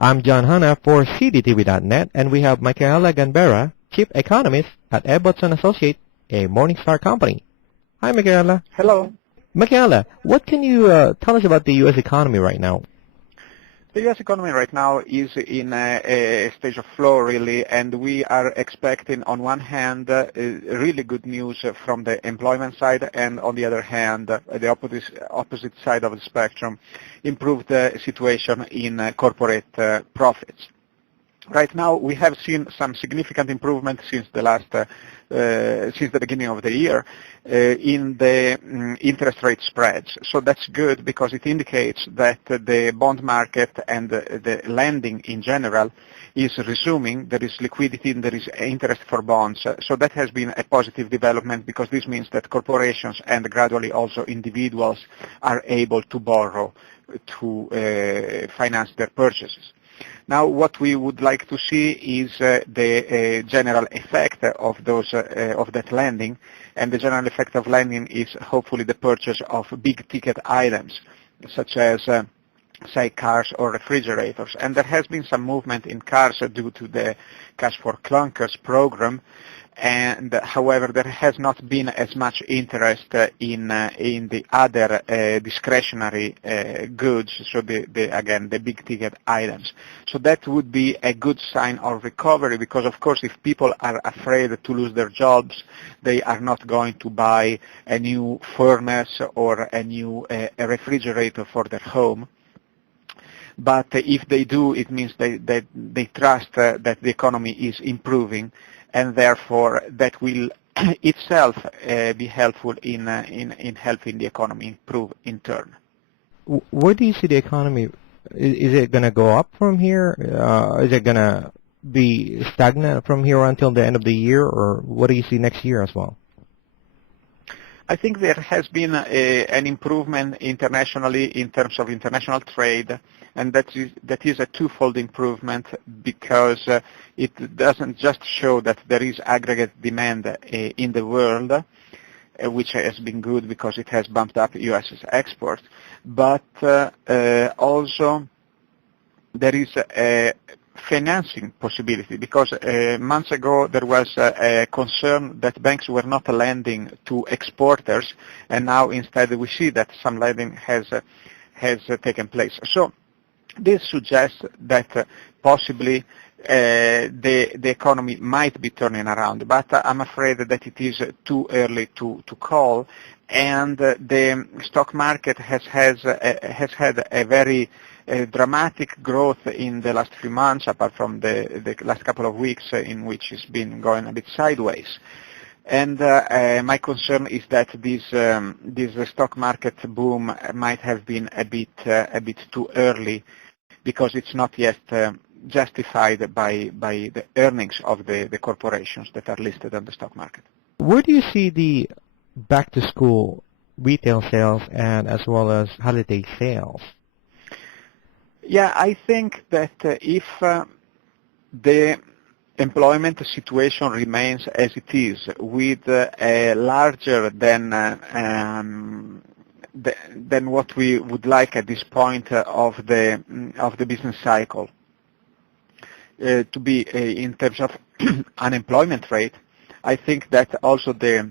I'm John Hanna for CDTV.net, and we have Michele Gambera, Chief Economist at Ibbotson Associates, a Morningstar company. Hi, Michele. Hello. Michele, what can you tell us about the U.S. economy right now? The U.S. economy right now is in a stage of flow, really, and we are expecting, on one hand, really good news from the employment side, and on the other hand, the opposite side of the spectrum, improved situation in corporate profits. Right now, we have seen some significant improvement since the beginning of the year in the interest rate spreads. So that's good because it indicates that the bond market and the lending in general is resuming. There is liquidity and there is interest for bonds. So that has been a positive development because this means that corporations and gradually also individuals are able to borrow to finance their purchases. Now, what we would like to see is the general effect of that lending, and the general effect of lending is hopefully the purchase of big-ticket items, such as, say, cars or refrigerators. And there has been some movement in cars due to the Cash for Clunkers program, and however, there has not been as much interest in the other discretionary goods, so again, the big-ticket items. So that would be a good sign of recovery because, of course, if people are afraid to lose their jobs, they are not going to buy a new furnace or a new refrigerator for their home. But if they do, it means they trust that the economy is improving, and therefore that will itself be helpful in helping the economy improve in turn. Where do you see the economy? Is it going to go up from here? Is it going to be stagnant from here until the end of the year, or what do you see next year as well? I think there has been an improvement internationally in terms of international trade, and that is a twofold improvement because it doesn't just show that there is aggregate demand in the world, which has been good because it has bumped up U.S.'s exports, but also there is a financing possibility because months ago there was a concern that banks were not lending to exporters, and now instead we see that some lending has taken place. So this suggests that possibly the economy might be turning around, but I'm afraid that it is too early to call, and the stock market has had a very dramatic growth in the last few months, apart from the last couple of weeks in which it's been going a bit sideways. And my concern is that this stock market boom might have been a bit too early because it's not yet justified by the earnings of the corporations that are listed on the stock market. Where do you see the back-to-school retail sales and as well as holiday sales? Yeah, I think that if the employment situation remains as it is, with a larger than what we would like at this point of the business cycle to be in terms of unemployment rate, I think that also the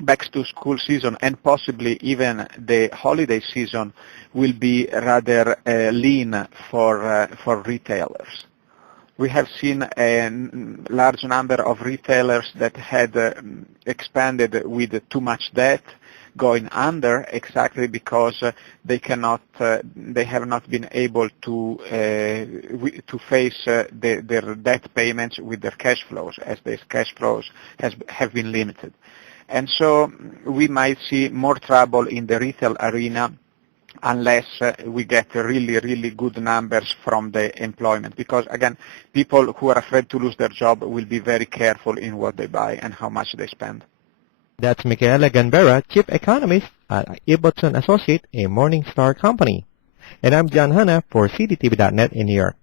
back-to-school season and possibly even the holiday season will be rather lean for retailers. We have seen a large number of retailers that had expanded with too much debt going under exactly because they have not been able to face their debt payments with their cash flows, as these cash flows have been limited. And so we might see more trouble in the retail arena unless we get really, really good numbers from the employment. Because, again, people who are afraid to lose their job will be very careful in what they buy and how much they spend. That's Michele Gambera, Chief Economist at Ibbotson Associates, a Morningstar company. And I'm John Hanna for CDTV.net in New York.